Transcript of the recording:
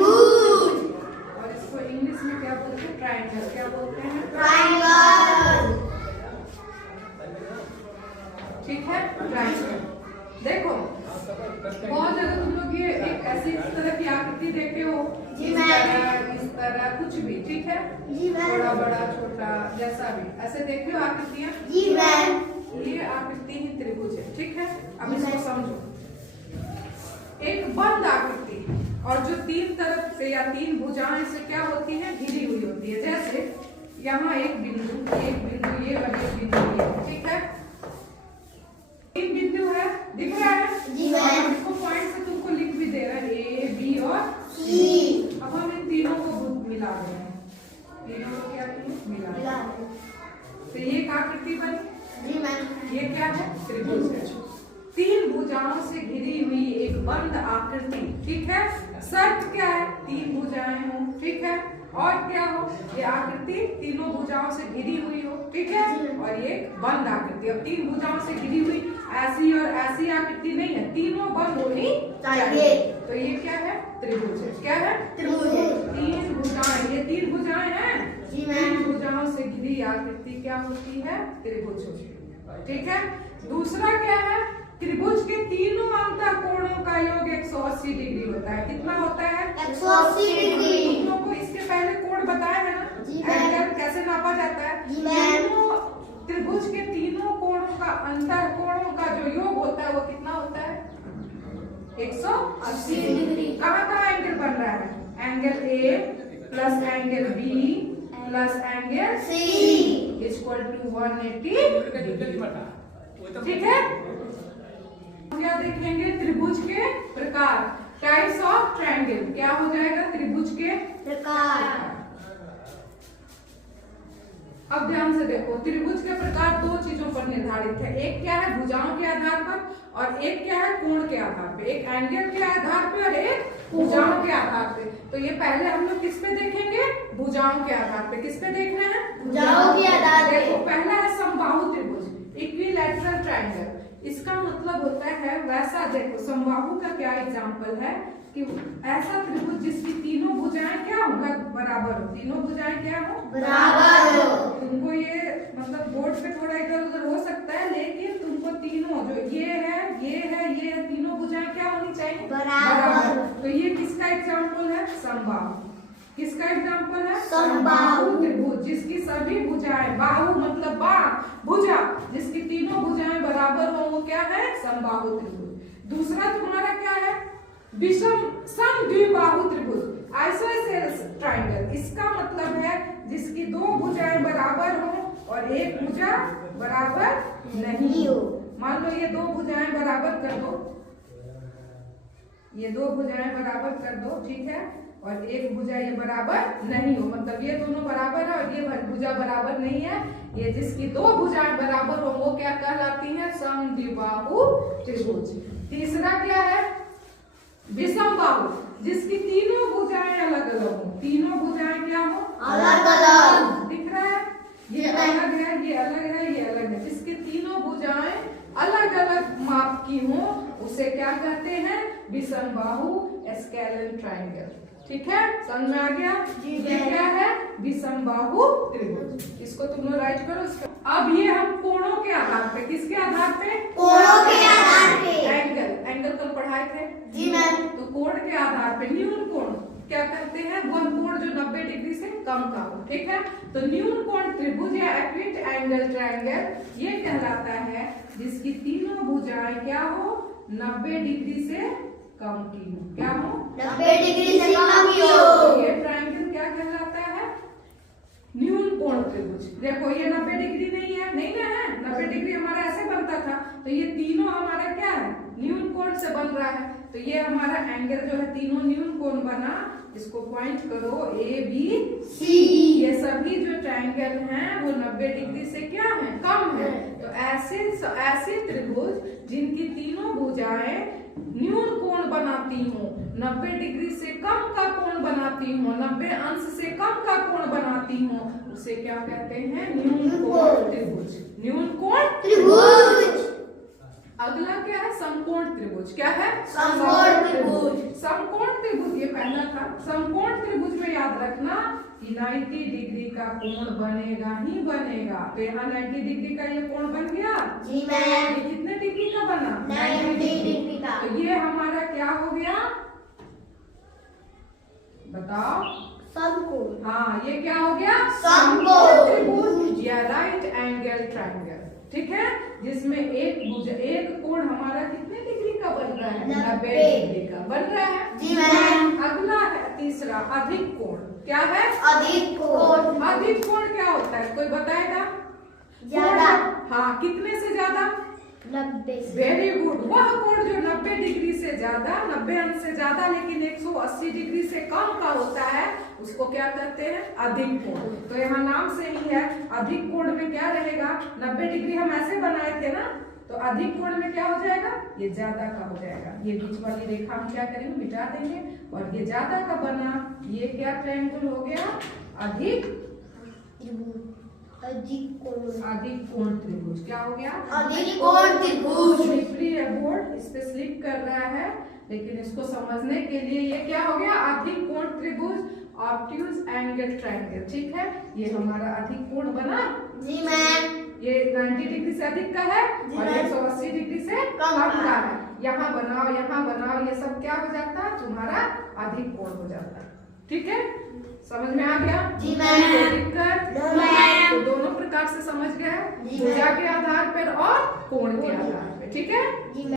त्रिभुज। और इसको इंग्लिश में क्या बोलते हैं? ट्रायंगल। क्या बोलते हैं? ट्रायंगल। ठीक है, ट्रायंगल। देखो बहुत जगह तुम लोग ये एक ऐसी इस तरह की आकृति देखे हो, इस तरह कुछ भी, ठीक है, थोड़ा बड़ा छोटा जैसा भी ऐसे देखे हो आकृतियां? जी मैम। ये आकृति ही त्रिभुज है। ठीक है, अब इसको समझो। एक बंद आकृति और जो तीन तरफ से या तीन भुजाएं से क्या होती है? घिरी हुई होती है। जैसे यहाँ एक बिंदु ये और एक बिंदु ये, ठीक है, तीन बिंदु है, दिख रहा है? जी मैम। इसको पॉइंट से तुमको लिख भी दे रहा है, ए, बी और सी। अब हम इन तीनों को मिला रहे हैं, तीनों को क्या मिला रहे हैं? तो ये एक आकृति बनी। जी मैम। ये क्या है? त्रिभुज है। तीन भुजाओं से घिरी हुई एक बंद आकृति, ठीक है। शर्त क्या है? तीन भुजाएं हो, ठीक है, और क्या हो? ये आकृति तीनों भुजाओं से घिरी हुई हो, ठीक है, और ये बंद आकृति। अब तीन भुजाओं से घिरी हुई ऐसी और ऐसी आकृति नहीं है, तीनों बंद होनी चाहिए। तो ये क्या है? त्रिभुज है। क्या है? त्रिभुज। तीन भुजाएं, ये तीन भुजाएं हैं। जी मैम। तीन भुजाओं से घिरी आकृति क्या होती है? त्रिभुज होती है। ठीक है। दूसरा क्या है? त्रिभुज के तीनों अंतः कोणों का योग 180 डिग्री होता है। कितना होता है? 180 डिग्री। तुम लोगों को इसके पहले कोण बताया है ना? एंगल कैसे नापा जाता है? जी मैम। त्रिभुज के तीनों कोणों का अंतः कोणों का जो योग होता है वो कितना होता है? 180 डिग्री। कहाँ एंगल बन रहा है? Angle A plus angle B plus angle C equal to 180। ठीक है। क्या देखेंगे? त्रिभुज के प्रकार, टाइप्स ऑफ ट्रायंगल। क्या हो जाएगा? त्रिभुज के प्रकार। अब ध्यान से देखो, त्रिभुज के प्रकार दो चीजों पर निर्धारित है। एक क्या है? भुजाओं के आधार पर, और एक क्या है? कोण के आधार पे। एक एंगल के आधार पे और एक भुजाओं के आधार पे। तो ये पहले हम लोग किस पे देखेंगे? भुजाओं के आधार पे। किस पे देख रहे हैं? भुजाओं के आधार पे। देखो पहला है समबाहु त्रिभुज, इक्विलैटरल ट्रायंगल। इसका मतलब होता है वैसा, देखो समबाहु का क्या एग्जांपल है कि ऐसा त्रिभुज जिसकी तीनों भुजाएं क्या हो? बराबर हो। तीनों भुजाएं क्या हो? बराबर हो। तुमको ये मतलब बोर्ड पे थोड़ा इधर उधर हो सकता है, लेकिन तुमको तीनों जो ये है, तीनों भुजाएं क्या होनी चाहिए? बराबर। तो ये किसका एग्जांपल है? समबाहु। किसका एग्जांपल है? समबाहु त्रिभुज जिसकी सभी भुजाएं, बाहु मतलब बाण, भुजा जिसकी तीनों भुजाएं बराबर हो, वो क्या है? समबाहु त्रिभुज। दूसरा तुम्हारा क्या है? विषम समद्विबाहु त्रिभुज, आइसोसेलेस ट्रायंगल। इसका मतलब है जिसकी दो भुजाएं बराबर हो और एक भुजा बराबर नहीं हो। मान लो ये दो भुजाएं बराबर कर दो, ये दो भुजाएं बराबर कर दो, ठीक है, और एक भुजा ये बराबर नहीं हो, मतलब ये दोनों बराबर है और ये भुजा बराबर नहीं है। ये जिसकी दो भुजाएं बराबर हो वो क्या कहलाती है? समद्विबाहु त्रिभुज। तीसरा क्या है? विषम बाहु, जिसकी तीनों भुजाएं अलग अलग हो। तीनों भुजाएं क्या हो? अलग अलग। दिख रहा है? ये अलग है, ये अलग है, ये अलग है। जिसकी तीनों भुजाएं अलग अलग माप की हो उसे क्या कहते हैं? विषम बाहु स्केलन ट्रायंगल। ठीक है, समझ में आ गया? ये क्या है? विषम बाहु त्रिभुज। इसको तुम लोग राइट करो। अब ये हम कोणों के आधार पे, किसके आधार पे? कोणों के आधार पे। एंगल कल पढ़ाए थे। जी मैम। तो कोण के आधार पे न्यून कोण क्या कहते हैं? वह कोण जो 90 डिग्री से कम का हो। ठीक है, तो न्यून कोण त्रिभुज या एक्यूट एंगल ट्रायंगल ये कहलाता है जिसकी तीनों भुजाएं क्या हो? 90 डिग्री से कम की हो। क्या हो? 90 डिग्री से कम की हो। ये ट्रायंगल क्या कहलाता है? न्यून कोण त्रिभुज। देखो ये 90 डिग्री नहीं है, नहीं ना है? 90 डिग्री हमारा ऐसे बनता था, तो ये तीनों हमारा क्या है? न्यून कोण से बन रहा है। तो ये हमारा एंगल जो है तीनों न्यून कोण बना। इसको पॉइंट करो ए बी सी। ये सभी जो ट्रायंगल हैं वो 90 डिग्री से क्या है? कम है। तो ऐसे त्रिभुज जिनकी तीनों भुजाएं न्यून कोण बनाती हो, 90 डिग्री से कम का कोण बनाती हो, 90 अंश से कम का कोण बनाती हो, उसे क्या कहते हैं? न्यून कोण त्रिभुज। न्यून कोण त्रिभुज। अगला क्या है? समकोण त्रिभुज। क्या है? समकोण त्रिभुज। समकोण त्रिभुज ये पहला था। समकोण त्रिभुज में याद रखना कि 90 डिग्री का कोण बनेगा ही बनेगा। तो यहाँ 90 डिग्री का ये कोण बन गया। जी मैम। ये कितने डिग्री का बना? 90 डिग्री का। तो ये हमारा क्या हो गया बताओ? समकोण। हाँ, ये क्या हो गया? समकोण त्रिभुज या राइट एंगल ट्रायंगल। ठीक है, जिसमें एक कोण हमारा कितने डिग्री का बन रहा है? 90 डिग्री का बन रहा है। जी मैम। अगला है तीसरा अधिक कोण। क्या है? अधिक कोण। अधिक कोण क्या होता है, कोई बताएगा? ज्यादा। हाँ, कितने से ज्यादा? 90 से। Very good. वह कोण जो 90 डिग्री से ज्यादा, 90 अंश से ज्यादा लेकिन 180 डिग्री से कम का होता है, उसको क्या कहते हैं? अधिक कोण। तो यहाँ नाम से ही है, अधिक कोण में क्या रहेगा? 90 डिग्री हम ऐसे बनाए थे ना, तो अधिक कोण में क्या हो जाएगा? ये ज्यादा का हो जाएगा। ये बीच वाली रेखा हम क्या करेंगे? मिटा देंगे और ये ज्यादा का बना। ये क्या ट्रायंगल हो गया? अधिक अधिक कोण त्रिभुज। क्या हो गया? अधिक कोण त्रिभुज। स्लिपरी है बोर्ड, इस पे स्लिप कर रहा है, लेकिन इसको समझने के लिए ये क्या हो गया? अधिक कोण त्रिभुज, ऑब्ट्यूज एंगल ट्रायंगल। ठीक है, ये हमारा अधिक कोण बना। जी मैम। ये 90 डिग्री से अधिक का है जी और मैम। 180 डिग्री से कम कम का का है। यहाँ बनाओ, ये सब क्या हो जाता है? तुम्हारा अधिक कोण हो जाता है। ठीक है, समझ में आ गया? जी मैम। कोई दिक्कत? No ma'am. तो दोनों प्रकार से समझ गए, जी भुजा मैम। के आधार पर और कोण के आधार पर। ठीक है। जी मैम।